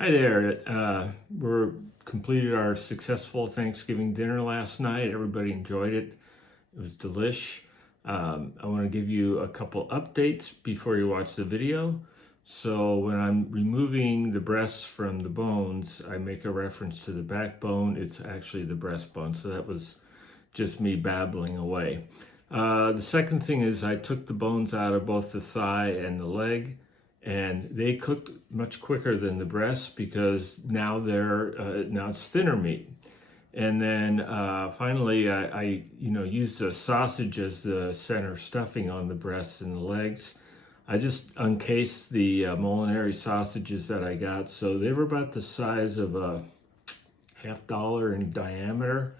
Hi there. We completed our successful Thanksgiving dinner last night. Everybody enjoyed it. It was delish. I want to give you a couple updates before you watch the video. So when I'm removing the breasts from the bones, I make a reference to the backbone. It's actually the breastbone. So that was just me babbling away. The second thing is I took the bones out of both the thigh and the leg, and they cooked much quicker than the breasts because now now it's thinner meat. And then finally, I used the sausage as the center stuffing on the breasts and the legs. I just uncased the Molinari sausages that I got, so they were about the size of a $1/2 in diameter.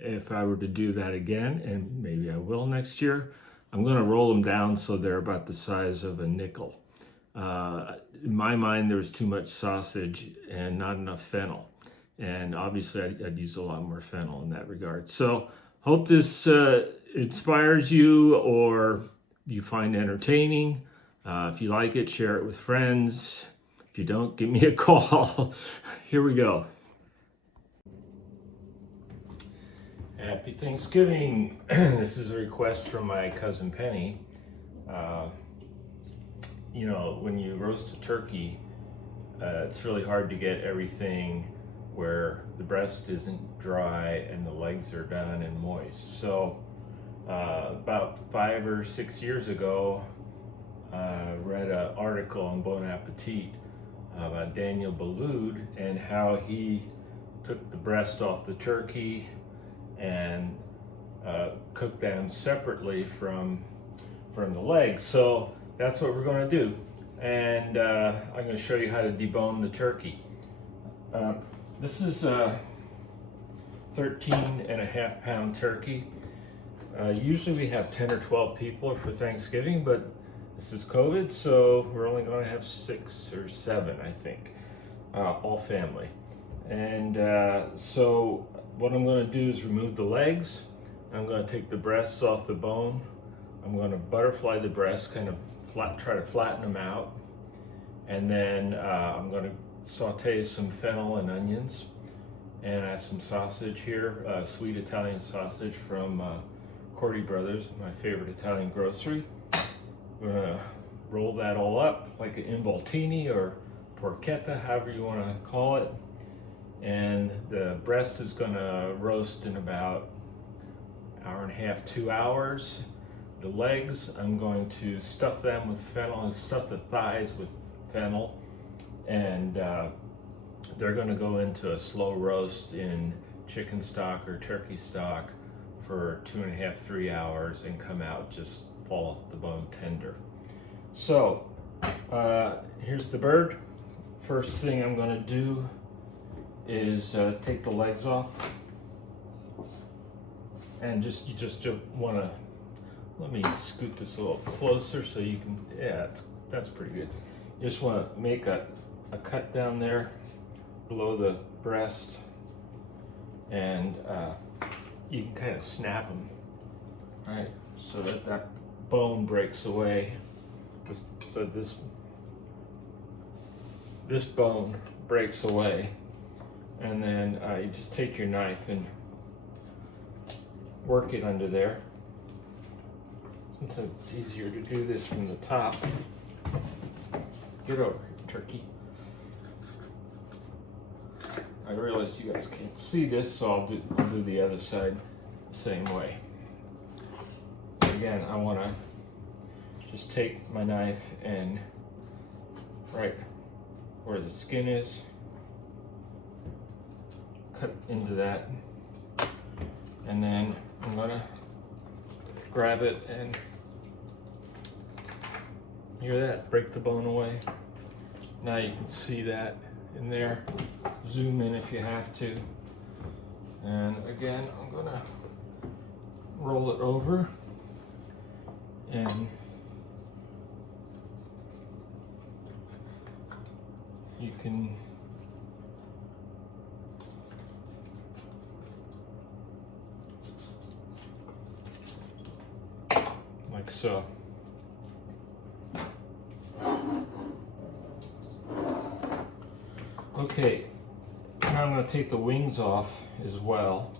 If I were to do that again, and maybe I will next year, I'm going to roll them down so they're about the size of a nickel. In my mind, there was too much sausage and not enough fennel. And obviously, I'd use a lot more fennel in that regard. So, hope this inspires you or you find entertaining. If you like it, share it with friends. If you don't, give me a call. Here we go. Happy Thanksgiving. This is a request from my cousin Penny. When you roast a turkey, it's really hard to get everything where the breast isn't dry and the legs are done and moist. So about 5 or 6 years ago, I read an article on Bon Appetit about Daniel Boulud and how he took the breast off the turkey and cooked them separately from the legs. So that's what we're going to do. And I'm going to show you how to debone the turkey. This is a 13.5 pound turkey. Usually we have 10 or 12 people for Thanksgiving, but this is COVID, so we're only going to have 6 or 7, I think, all family. And so what I'm going to do is remove the legs. I'm going to take the breasts off the bone. I'm going to butterfly the breasts, kind of try to flatten them out. And then I'm going to saute some fennel and onions. And I have some sausage here, sweet Italian sausage from Cordy Brothers, my favorite Italian grocery. We're going to roll that all up like an involtini or porchetta, however you want to call it. And the breast is going to roast in about 1.5 to 2 hours. The legs, I'm going to stuff them with fennel and stuff the thighs with fennel. And they're going to go into a slow roast in chicken stock or turkey stock for 2.5 to 3 hours and come out, just fall off the bone tender. So here's the bird. First thing I'm going to do is take the legs off, and you just want to, let me scoot this a little closer so you can, that's pretty good. You just want to make a cut down there below the breast, and you can kind of snap them, right, so that bone breaks away. So this bone breaks away, and then you just take your knife and work it under there. Sometimes it's easier to do this from the top. Get over here, turkey. I realize you guys can't see this, so I'll do the other side the same way. Again, I want to just take my knife and right where the skin is, cut into that, and then I'm going to grab it and hear that, break the bone away. Now you can see that in there. Zoom in if you have to. And again, I'm gonna roll it over, and you can like so. Okay, now I'm going to take the wings off as well.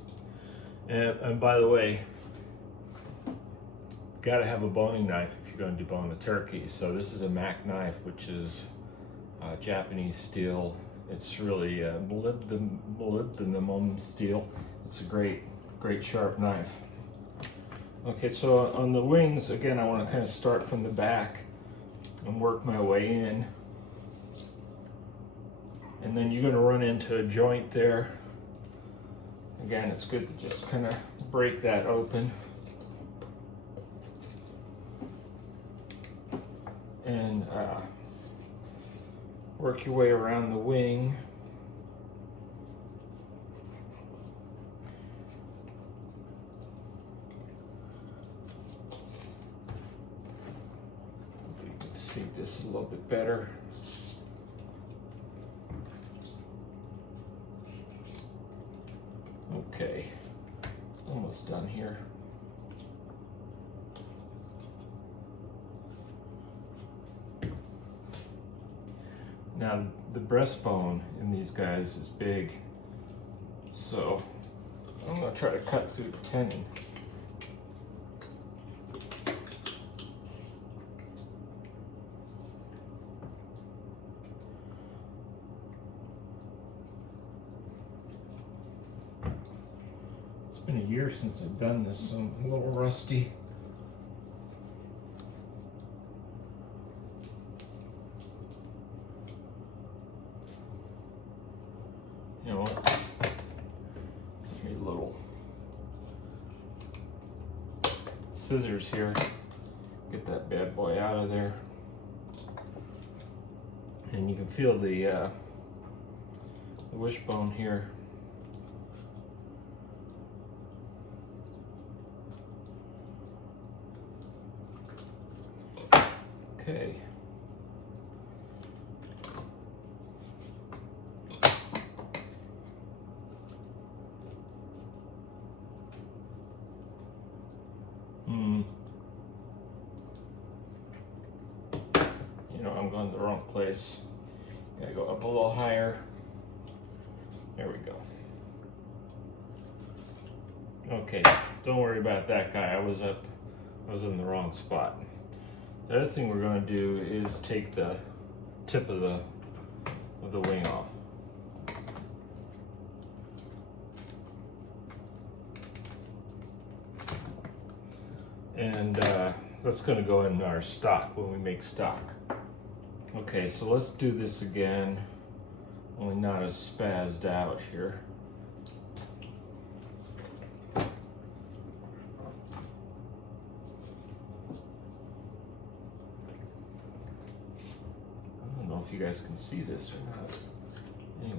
And by the way, got to have a boning knife if you're going to debone a turkey. So this is a Mac knife, which is Japanese steel. It's really molybdenum steel. It's a great sharp knife. Okay, so on the wings, again, I want to kind of start from the back and work my way in. And then you're going to run into a joint there. Again, it's good to just kind of break that open. And work your way around the wing. If you can see this a little bit better. Okay, almost done here. Now the breastbone in these guys is big, so I'm going to try to cut through the tendon. It's been a year since I've done this, so I'm a little rusty. You know what? Give me a little scissors here. Get that bad boy out of there. And you can feel the wishbone here. Okay. You know, I'm going the wrong place. Gotta go up a little higher. There we go. Okay, don't worry about that guy. I was in the wrong spot. The other thing we're going to do is take the tip of the wing off. And that's going to go in our stock when we make stock. Okay, so let's do this again, only not as spazzed out here. I don't know if you guys can see this or not. Anyway.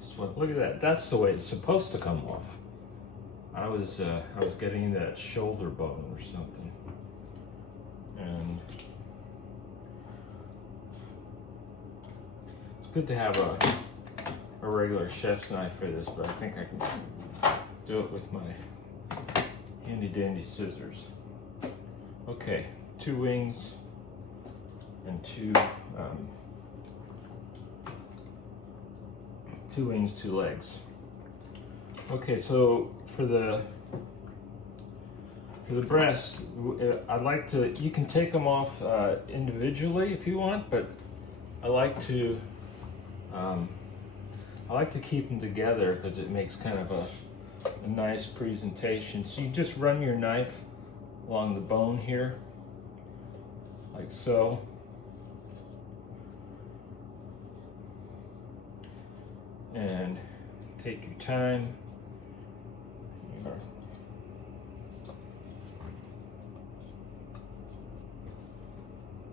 So look at that. That's the way it's supposed to come off. I was getting that shoulder bone or something. And it's good to have a regular chef's knife for this, but I think I can do it with my handy dandy scissors. Okay, 2 wings and 2 wings, 2 legs. Okay, so for the breast, I'd like to, you can take them off individually if you want, but I like to keep them together because it makes kind of a nice presentation. So you just run your knife along the bone here, like so. And take your time.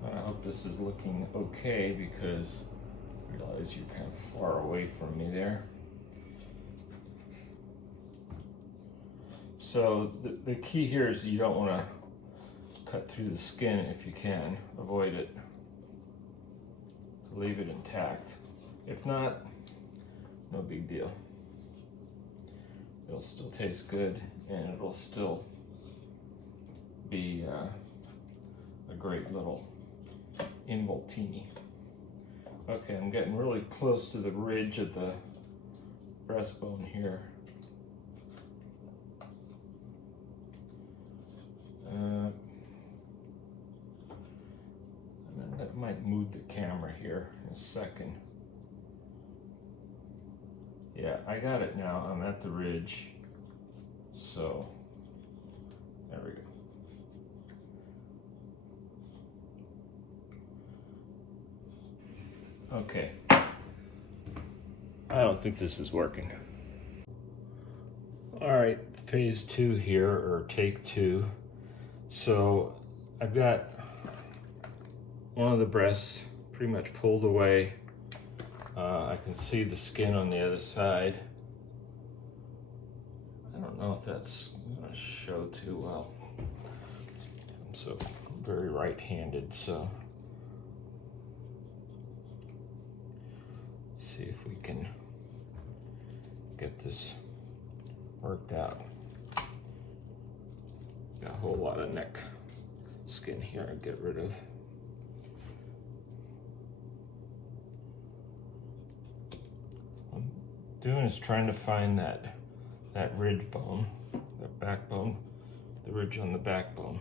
I hope this is looking okay because I realize you're kind of far away from me there. So the key here is you don't want to cut through the skin if you can. Avoid it. Leave it intact. If not, no big deal. It'll still taste good and it'll still be a great little involtini. Okay, I'm getting really close to the ridge of the breastbone here. That might move the camera here in a second. Yeah, I got it now. I'm at the ridge. So, there we go. Okay. I don't think this is working. All right, phase 2 here, or take 2. So I've got one of the breasts pretty much pulled away. I can see the skin on the other side. I don't know if that's gonna show too well. I'm so very right-handed, so let's see if we can get this worked out. Got a whole lot of neck skin here to get rid of. What I'm doing is trying to find that ridge bone, that backbone, the ridge on the backbone.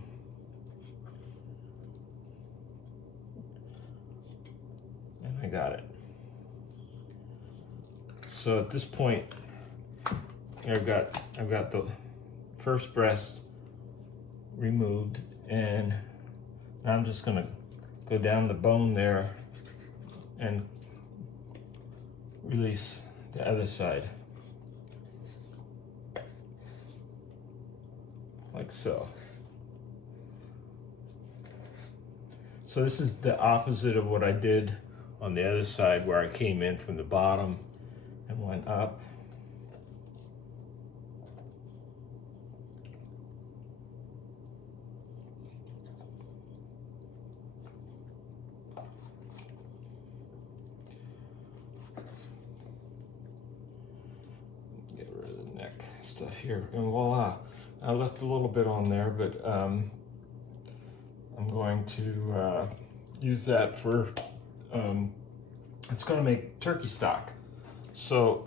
And I got it. So at this point, I've got the first breast removed, and now I'm just gonna go down the bone there and release the other side, like so. So this is the opposite of what I did on the other side, where I came in from the bottom and went up. Stuff here, and voila, I left a little bit on there, but I'm going to use that for it's going to make turkey stock. So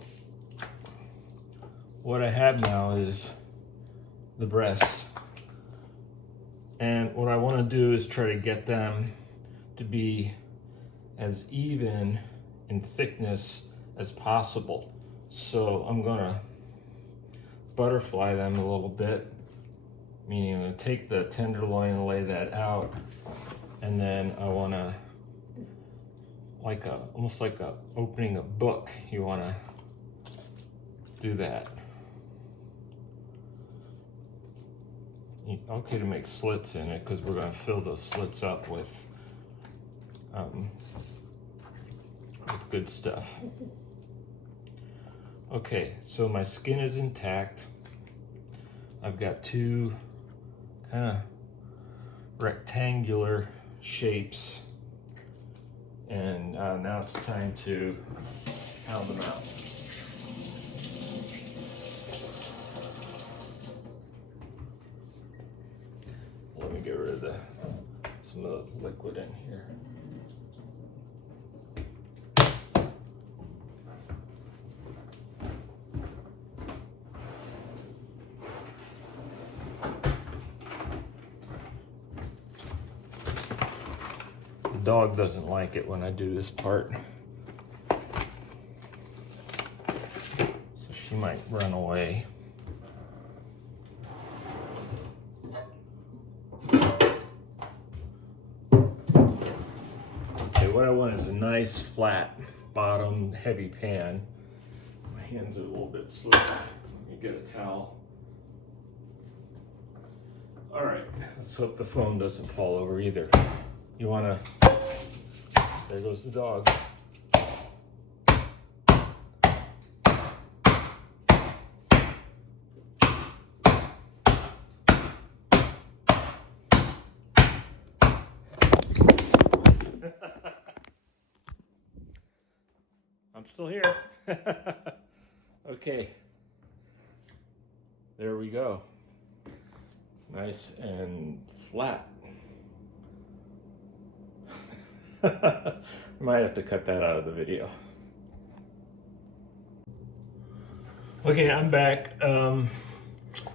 what I have now is the breasts, and what I want to do is try to get them to be as even in thickness as possible. So I'm going to butterfly them a little bit, meaning I'm going to take the tenderloin and lay that out, and then I want to, almost like opening a book, you want to do that. Okay to make slits in it, because we're going to fill those slits up with good stuff. Okay, so my skin is intact. I've got two kind of rectangular shapes, and now it's time to pound them out. Let me get rid of some of the liquid in here. The dog doesn't like it when I do this part, so she might run away. Okay, what I want is a nice flat bottom heavy pan. My hands are a little bit slick. Let me get a towel. All right, let's hope the phone doesn't fall over either. You wanna, there goes the dog. I'm still here. Okay, there we go. Nice and flat. Might have to cut that out of the video. Okay, I'm back.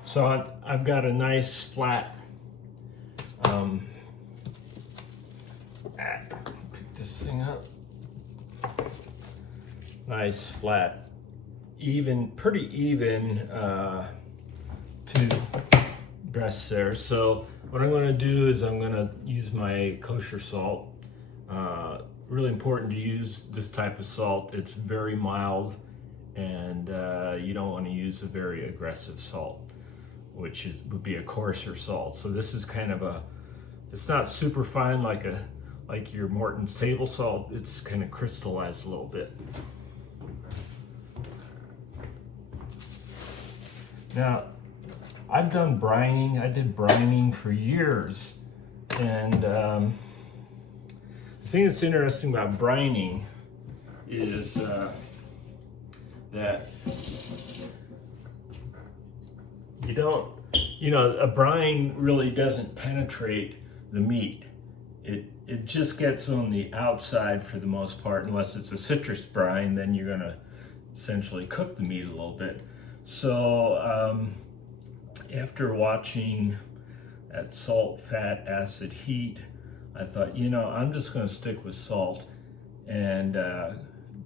So I've got a nice flat, pick this thing up. Nice flat, pretty even two breasts there. So what I'm going to do is I'm going to use my kosher salt. Really important to use this type of salt. It's very mild, and you don't want to use a very aggressive salt, which would be a coarser salt. So this is kind of it's not super fine like your Morton's table salt. It's kind of crystallized a little bit. Now, I've done brining. I did brining for years, and the thing that's interesting about brining is that a brine really doesn't penetrate the meat. It just gets on the outside for the most part, unless it's a citrus brine, then you're gonna essentially cook the meat a little bit. So after watching at salt, fat, acid, heat, I thought, I'm just gonna stick with salt. And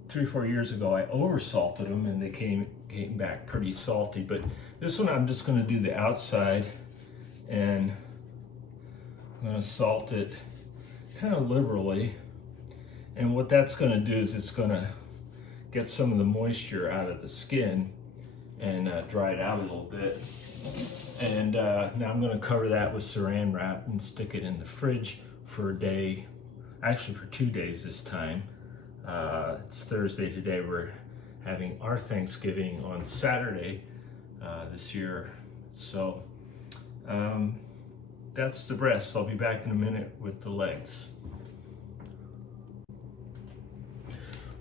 3 or 4 years ago, I over-salted them and they came back pretty salty. But this one, I'm just gonna do the outside, and I'm gonna salt it kind of liberally. And what that's gonna do is it's gonna get some of the moisture out of the skin and dry it out a little bit. And now I'm gonna cover that with saran wrap and stick it in the fridge for a day, actually for 2 days this time. It's Thursday today. We're having our Thanksgiving on Saturday this year. So that's the breast. I'll be back in a minute with the legs.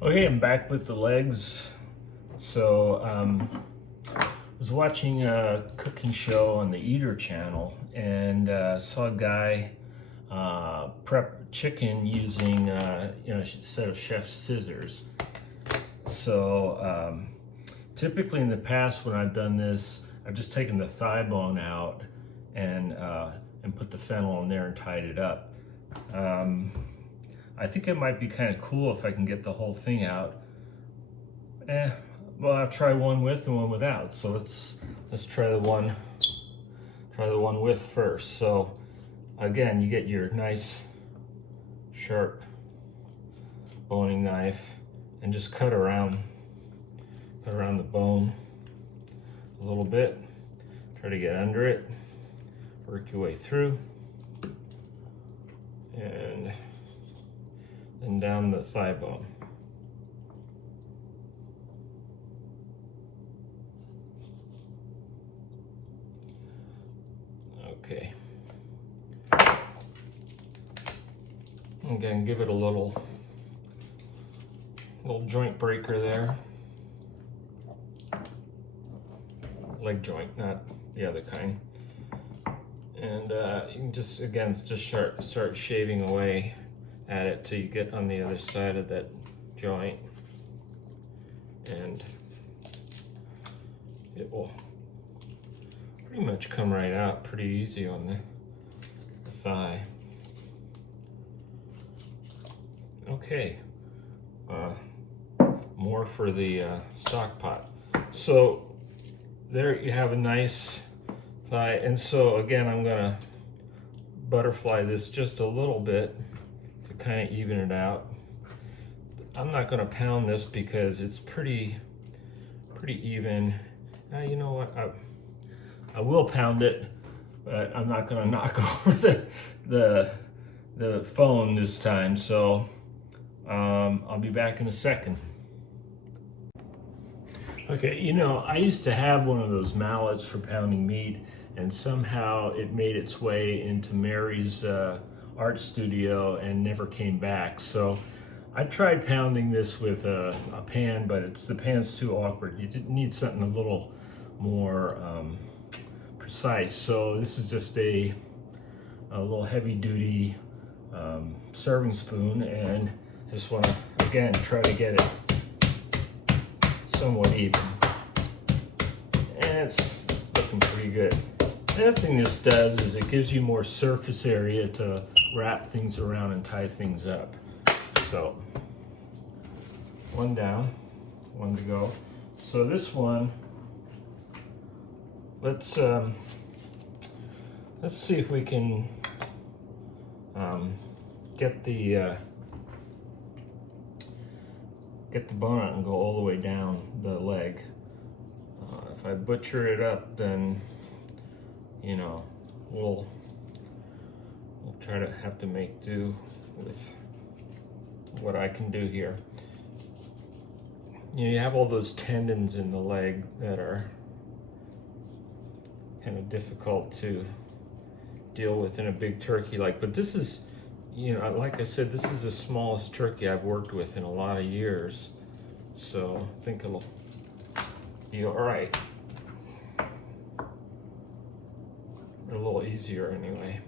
Okay, I'm back with the legs. So I was watching a cooking show on the Eater channel, and saw a guy prep chicken using instead of chef's scissors. So typically in the past when I've done this, I've just taken the thigh bone out and put the fennel in there and tied it up. I think it might be kind of cool if I can get the whole thing out. Well, I'll try one with and one without. So let's try the one with first. So again, you get your nice sharp boning knife and just cut around the bone a little bit. Try to get under it, work your way through, and then down the thigh bone. Okay. Again, give it a little joint breaker there. Leg joint, not the other kind. And you can just start shaving away at it till you get on the other side of that joint, and it will pretty much come right out pretty easy on the thigh. Okay, more for the stock pot. So there you have a nice thigh, and so again I'm gonna butterfly this just a little bit to kind of even it out. I'm not gonna pound this because it's pretty even. Now you know what, I will pound it, but I'm not gonna knock over the phone this time. So I'll be back in a second. Okay, I used to have one of those mallets for pounding meat, and somehow it made its way into Mary's art studio and never came back. So I tried pounding this with a pan, but the pan's too awkward. You need something a little more precise. So this is just a little heavy-duty serving spoon, and Just want to, again, try to get it somewhat even. And it's looking pretty good. The other thing this does is it gives you more surface area to wrap things around and tie things up. So, one down, one to go. So this one, let's see if we can get the bone out and go all the way down the leg. If I butcher it up, then you know we'll try to have to make do with what I can do here. You have all those tendons in the leg that are kind of difficult to deal with in a big turkey but this is, you know, like I said, this is the smallest turkey I've worked with in a lot of years, so I think it'll be all right. A little easier anyway.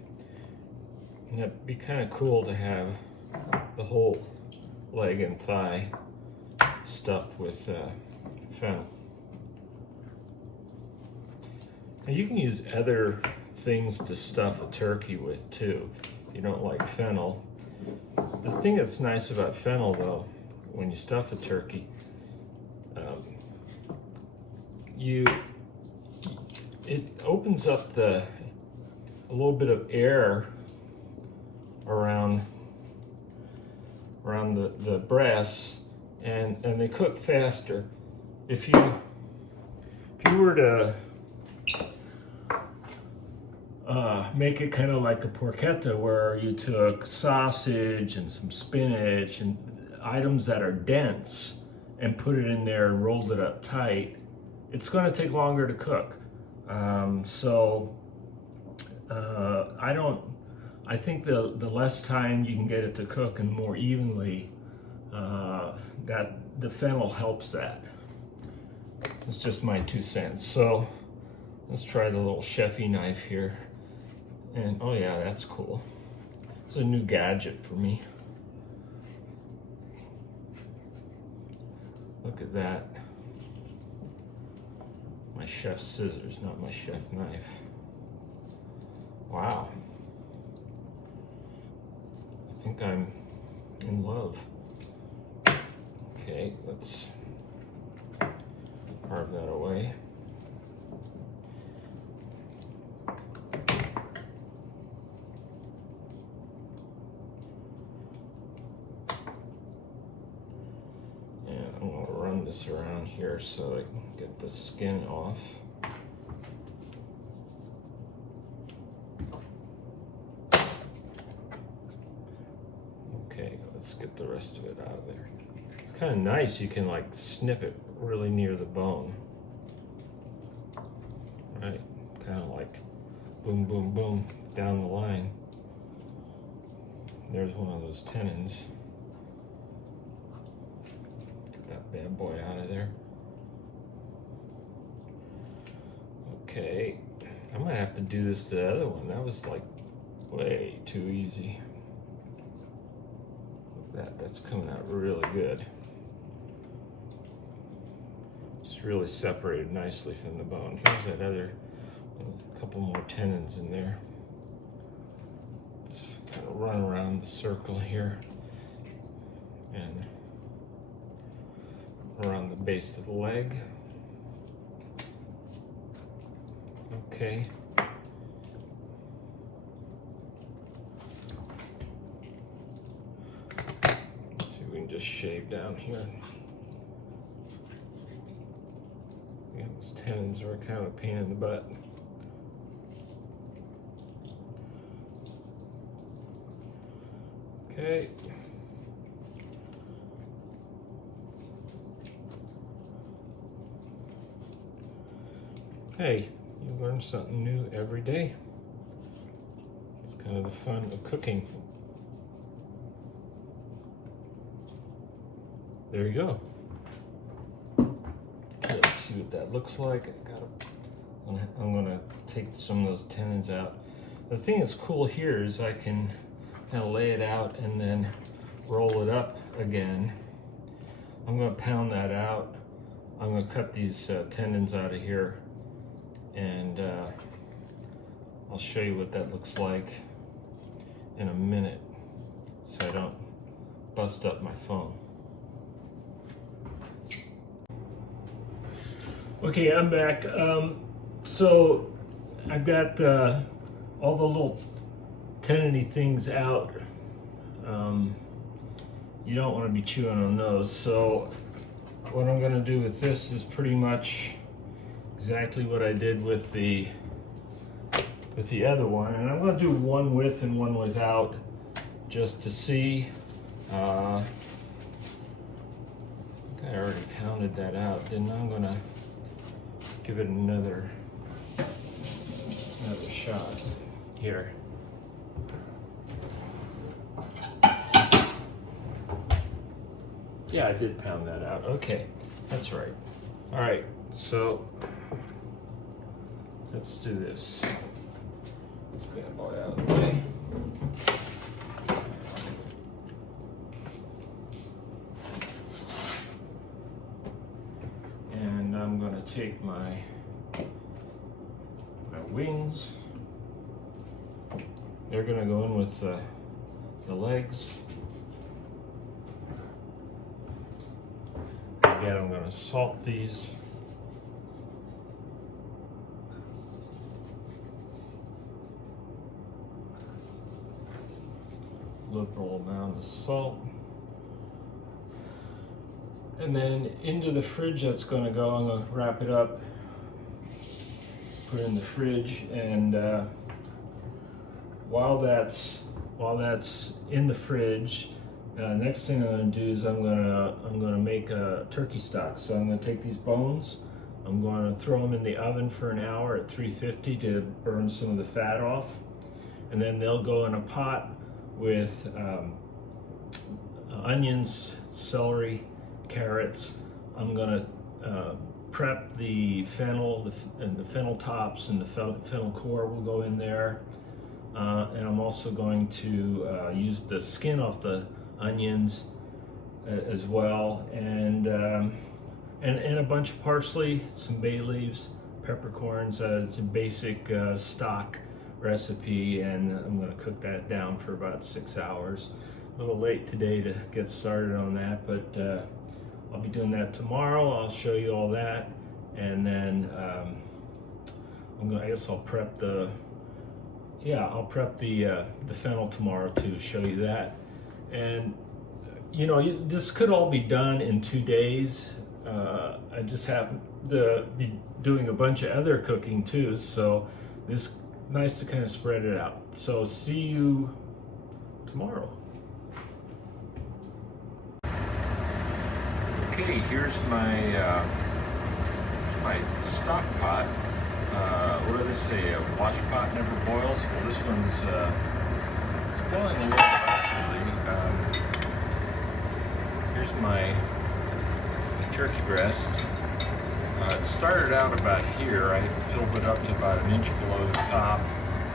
And it'd be kind of cool to have the whole leg and thigh stuffed with fennel. Now you can use other things to stuff a turkey with too. If you don't like fennel. The thing that's nice about fennel though, when you stuff a turkey, it opens up a little bit of air around the breasts, and they cook faster. If you were to make it kind of like a porchetta, where you took sausage and some spinach and items that are dense and put it in there and rolled it up tight, it's going to take longer to cook. I think the less time you can get it to cook and more evenly, that the fennel helps that. It's just my 2 cents. So let's try the little chefy knife here. And oh yeah, that's cool. It's a new gadget for me. Look at that. My chef's scissors, not my chef knife. Wow. I think I'm in love. Okay, let's carve that away. And I'm going to run this around here so I can get the skin off. Okay, let's get the rest of it out of there. It's kind of nice, you can like snip it really near the bone. Right, kind of like boom, boom, boom, down the line. There's one of those tendons. Get that bad boy out of there. Okay, I might have to do this to the other one. That was like way too easy. That's coming out really good. Just really separated nicely from the bone. Here's that other, a couple more tendons in there. Just kind of run around the circle here and around the base of the leg. Okay. Just shave down here. Yeah, those tendons are kind of a pain in the butt. Okay. Hey, you learn something new every day. It's kind of the fun of cooking. There you go. Let's see what that looks like. I'm gonna take some of those tendons out. The thing that's cool here is I can kind of lay it out and then roll it up again. I'm going to pound that out. I'm going to cut these tendons out of here, and I'll show you what that looks like in a minute so I don't bust up my phone. Okay, I'm back. So I've got all the little tendony things out. You don't want to be chewing on those. So what I'm going to do with this is pretty much exactly what I did with the other one, and I'm going to do one with and one without, just to see. I think I already pounded that out, didn't I? I'm going to give it another shot here. Yeah, I did pound that out. Okay, that's right. All right, so let's do this. Let's get them all out of the way. And I'm going to take my wings. They're going to go in with the legs. Again, I'm going to salt these. Liberal amount of salt. And then into the fridge that's going to go, I'm going to wrap it up, put it in the fridge, and while that's in the fridge, next thing I'm going to do is I'm going to make a turkey stock. So I'm going to take these bones, I'm going to throw them in the oven for an hour at 350 to burn some of the fat off, and then they'll go in a pot with onions, celery, carrots. I'm going to prep the fennel, the fennel tops and the fennel core will go in there, and I'm also going to use the skin off the onions as well, and a bunch of parsley, some bay leaves, peppercorns. It's a basic stock recipe, and I'm going to cook that down for about 6 hours. A little late today to get started on that, but I'll be doing that tomorrow. I'll show you all that, and then I guess I'll prep the fennel tomorrow to show you that. And you know, this could all be done in 2 days. I just happen to be doing a bunch of other cooking too, so it's nice to kind of spread it out. So see you tomorrow. Okay, here's my stock pot. What do they say? A wash pot never boils. Well, this one's it's boiling a little actually. Here's my turkey breast. It started out about here. I filled it up to about an inch below the top.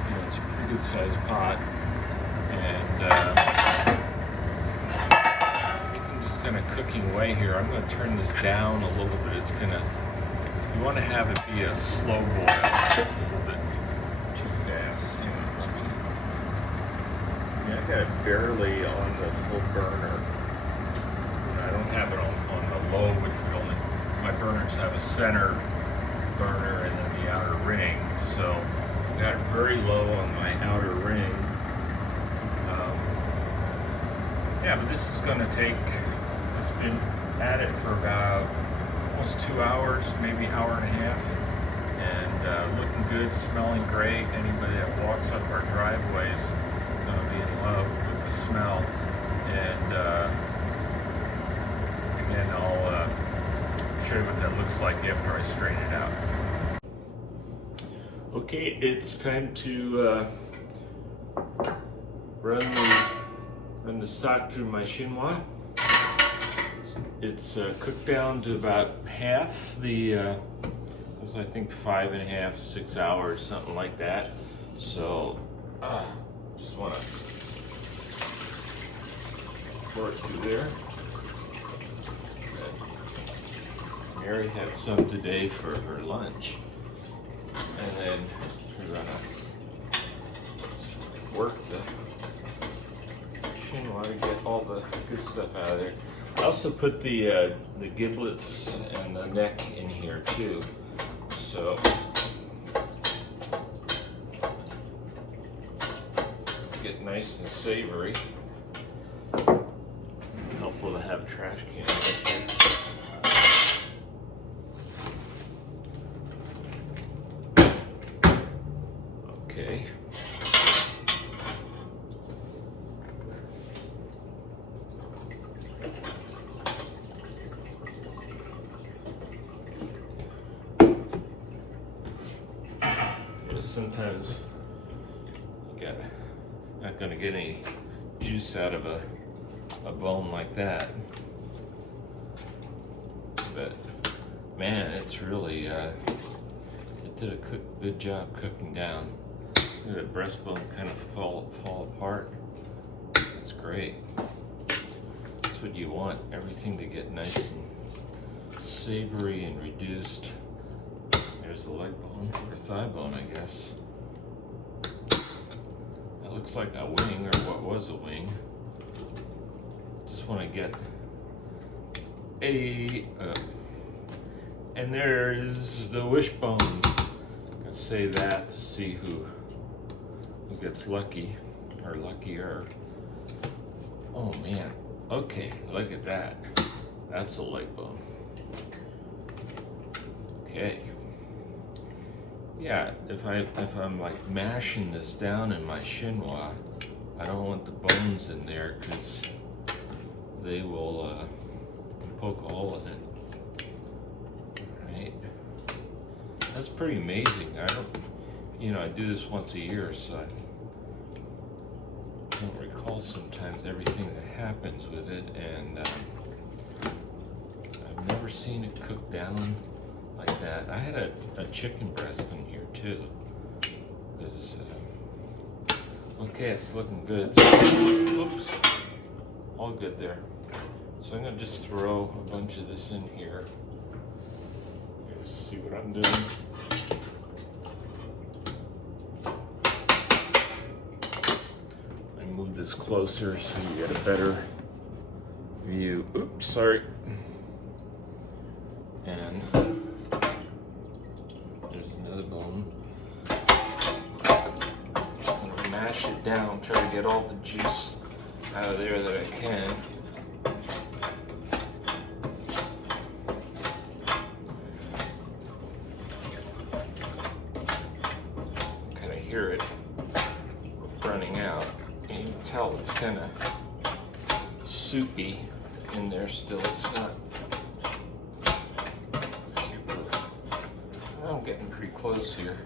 You know, it's a pretty good sized pot, and everything's just kind of cooking away here. I'm going to turn this down a little bit. It's gonna. You want to have it be a slow boil, just a little bit too fast. Hang on, I got it barely on the full burner. I don't have it on the low, which we only, my burners have a center burner and then the outer ring. So I got it very low on my outer ring. Yeah, but this is going to take, it's been at it for about almost 2 hours, maybe an hour and a half, and looking good, smelling great. Anybody that walks up our driveway is going to be in love with the smell. And again, I'll show you what that looks like after I strain it out. Okay, it's time to run the stock through my chinois. It's cooked down to about half the, it was I think 5.5, 6 hours, something like that. So, just want to pour it through there. Mary had some today for her lunch. And then we're gonna work the chinois to get all the good stuff out of there. I also put the giblets and the neck in here too. So get nice and savory. Helpful to have a trash can right here. Okay. Sometimes you not gonna get any juice out of a bone like that, but man, it's really it did a good job cooking down. Look at the breastbone kind of fall apart. It's great. That's what you want. Everything to get nice and savory and reduced. There's the leg bone or thigh bone, I guess. That looks like a wing, or what was a wing. Just want to get and there's the wishbone. I'm gonna say that to see who gets lucky or luckier. Oh man. Okay, look at that. That's a leg bone. Okay. Yeah, if I'm like mashing this down in my chinois, I don't want the bones in there because they will poke a hole in it. Right? That's pretty amazing. I do this once a year, so I don't recall sometimes everything that happens with it, and I've never seen it cook down like that. I had a chicken breast in here too. Okay, it's looking good. So, oops, all good there. So I'm gonna just throw a bunch of this in here. Let's see what I'm doing. I move this closer so you get a better view. Oops, sorry. And the bone. I'm gonna mash it down, try to get all the juice out of there that I can. Kind of hear it running out. And you can tell it's kind of soupy in there still. It's not. I'm getting pretty close here.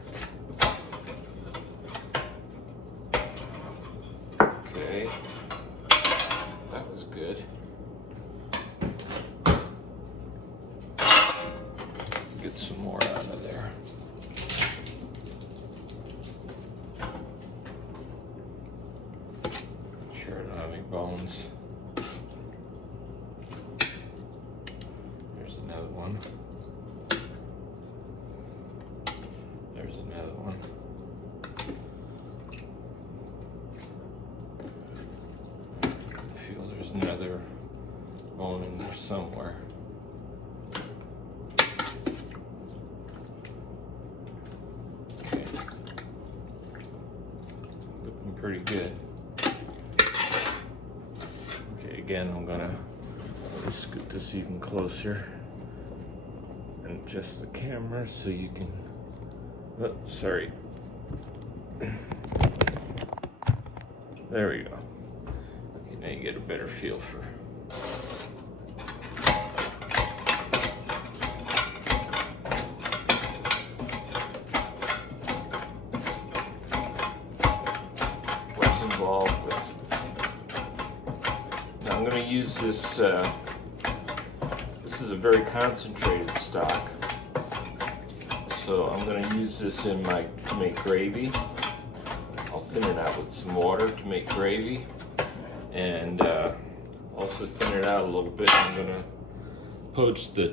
Okay, that was good. Get some more out of there. Sure, I don't have any bones. There's another one. There's another one. I feel there's another bone in there somewhere. Okay. Looking pretty good. Okay, again, I'm gonna scoot this even closer and adjust the camera so you can. Oh, sorry. There we go. Now you get a better feel for what's involved with. Now I'm going to use this. This is a very concentrated stock. So I'm going to use this to make gravy. I'll thin it out with some water to make gravy, and also thin it out a little bit. I'm going to poach the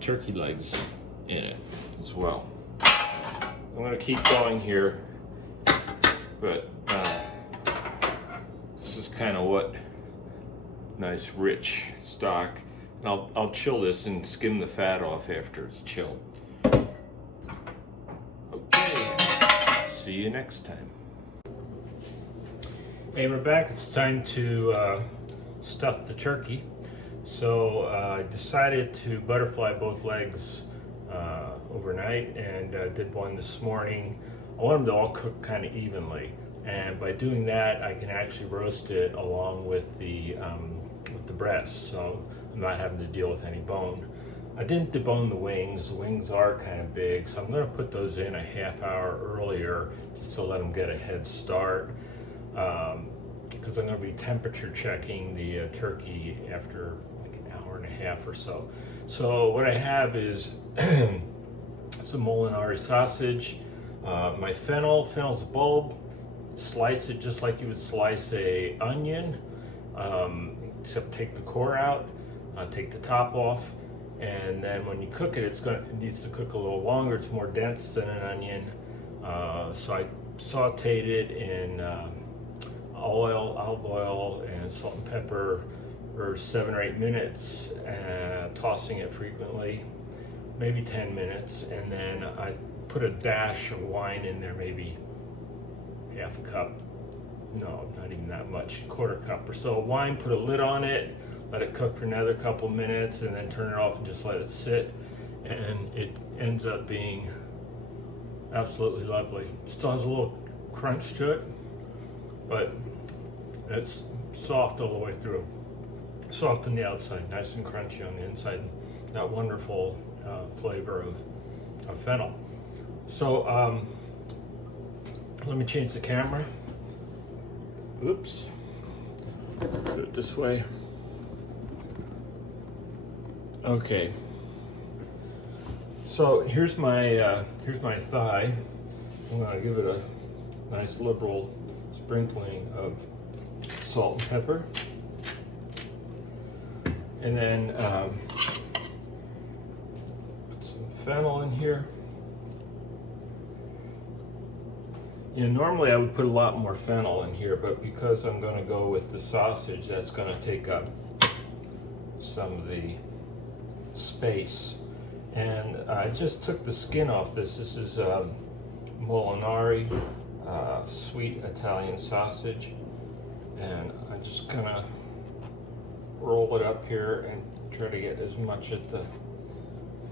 turkey legs in it as well. I'm going to keep going here, but this is kind of what nice rich stock. And I'll chill this and skim the fat off after it's chilled. Okay, see you next time. Hey, we're back. It's time to stuff the turkey. So I decided to butterfly both legs overnight, and did one this morning. I want them to all cook kind of evenly, and by doing that I can actually roast it along with the breast, so I'm not having to deal with any bone. I didn't debone the wings. The wings are kind of big, so I'm going to put those in a half hour earlier just to let them get a head start, because I'm going to be temperature checking the turkey after like an hour and a half or so. So what I have is some Molinari sausage, my fennel's a bulb. Slice it just like you would slice a onion, except take the core out, take the top off, and then when you cook it, it needs to cook a little longer. It's more dense than an onion, so I sauteed it in olive oil, and salt and pepper for 7 or 8 minutes, tossing it frequently, maybe 10 minutes, and then I put a dash of wine in there, maybe half a cup, no, not even that much, quarter cup or so of wine. Put a lid on it, let it cook for another couple minutes, and then turn it off and just let it sit, and it ends up being absolutely lovely. Still has a little crunch to it, but it's soft all the way through. Soft on the outside, nice and crunchy on the inside. That wonderful flavor of fennel. So let me change the camera. Oops. Do it this way. Okay. So here's my thigh. I'm gonna give it a nice liberal sprinkling of salt and pepper, and then put some fennel in here. You know, normally I would put a lot more fennel in here, but because I'm going to go with the sausage, that's going to take up some of the space. And I just took the skin off this. This is Molinari sweet Italian sausage, and I'm just going to roll it up here and try to get as much of the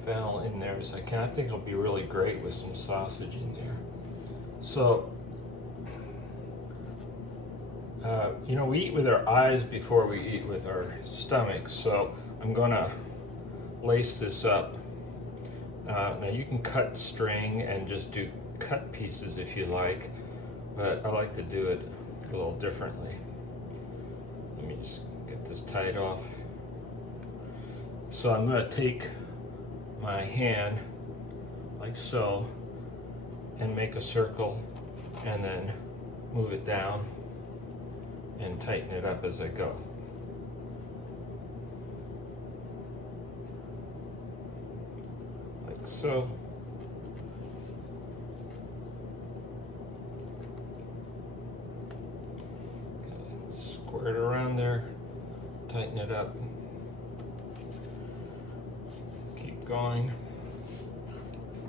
fennel in there as I can. I think it'll be really great with some sausage in there. So, you know, we eat with our eyes before we eat with our stomachs, so I'm gonna lace this up. Now you can cut string and just do cut pieces if you like, but I like to do it a little differently. Let me just get this tied off. So I'm gonna take my hand like so, and make a circle, and then move it down and tighten it up as I go. Like so. Square it around there, tighten it up. Keep going.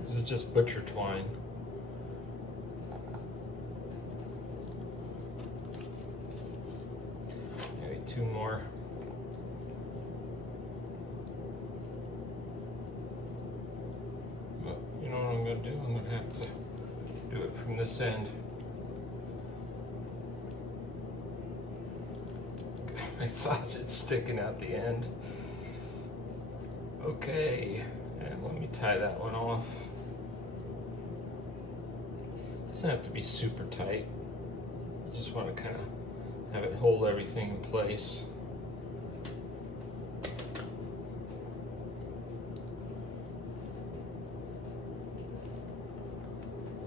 This is just butcher twine. Two more. But you know what I'm going to do? I'm going to have to do it from this end. Got my sausage sticking out the end. Okay, and let me tie that one off. Doesn't have to be super tight. You just want to kind of have it hold everything in place.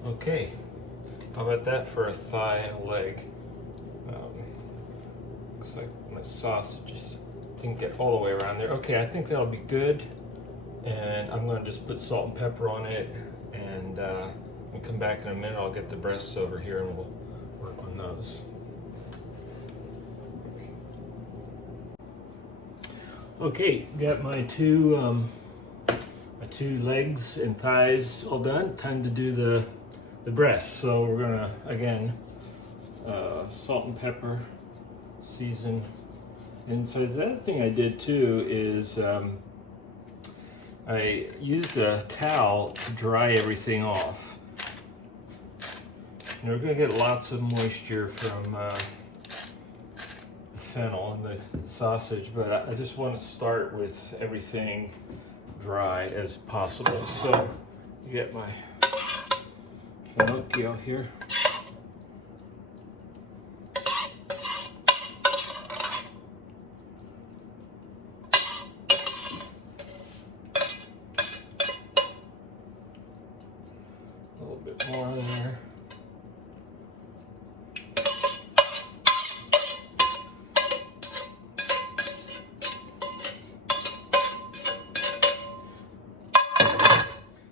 Okay, how about that for a thigh and a leg? Looks like my sausage is didn't get all the way around there. Okay, I think that'll be good. And I'm gonna just put salt and pepper on it, and we'll come back in a minute. I'll get the breasts over here and we'll work on those. Okay, got my two legs and thighs all done. Time to do the breasts. So we're gonna, again, salt and pepper, season. And so the other thing I did too is I used a towel to dry everything off. And we're gonna get lots of moisture from the fennel and the sausage, but I just want to start with everything dry as possible. So you get my Pinocchio here. A little bit more there.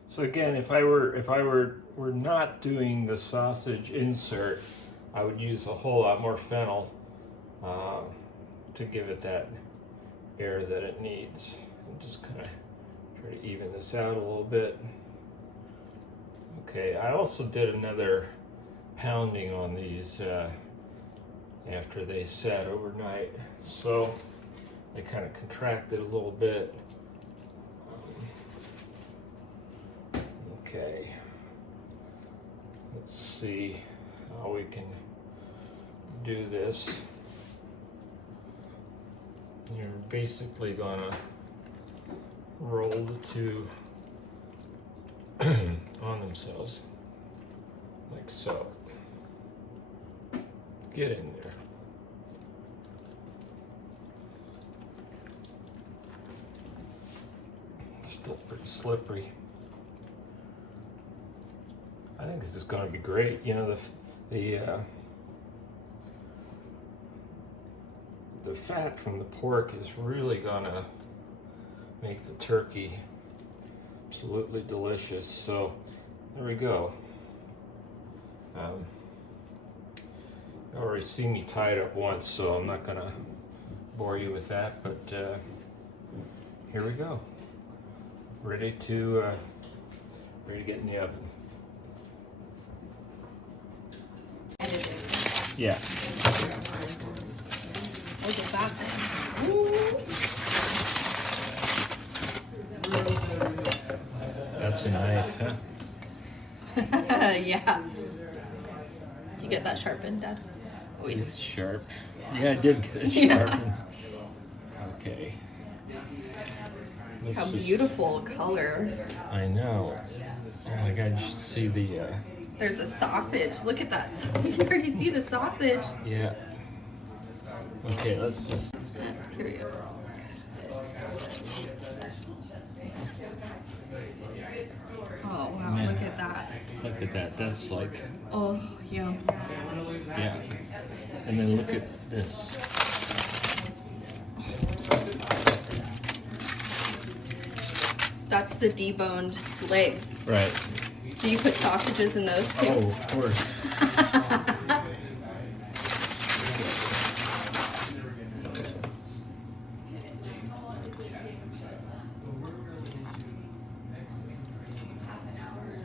So again, if I were not doing the sausage insert, I would use a whole lot more fennel to give it that air that it needs. And just kind of try to even this out a little bit. Okay, I also did another pounding on these after they sat overnight. So they kind of contracted a little bit. Okay, let's see how we can do this. You're basically gonna roll the two on themselves, like so. Get in there. Still pretty slippery. I think this is going to be great. You know, the fat from the pork is really going to make the turkey absolutely delicious. So there we go. You already see me tie it up once, so I'm not going to bore you with that. But here we go. Ready to get in the oven. Yeah. Look at that thing. That's a knife, huh? Yeah. You get that sharpened, Dad? Oh, yeah. It's sharp. Yeah, I did get it sharpened. Okay. How beautiful color. I know. Oh my God, you should see the... There's a sausage. Look at that. You already see the sausage. Yeah. Okay, let's just... Here we go. Oh, wow. Man. Look at that. Look at that. That's like... Oh, yeah. Yeah. And then look at this. That's the deboned legs. Right. Do you put sausages in those too? Oh, of course.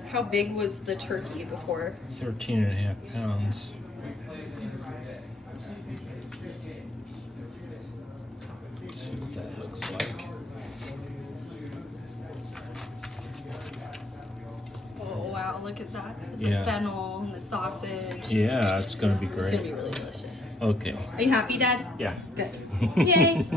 How big was the turkey before? 13.5 pounds. Let's see what that looks like. Oh, wow. Look at that. The Yeah. fennel and the sausage. Yeah, it's going to be It's great. going to be really delicious. Okay. Are you happy, Dad? Yeah. Good. Yay.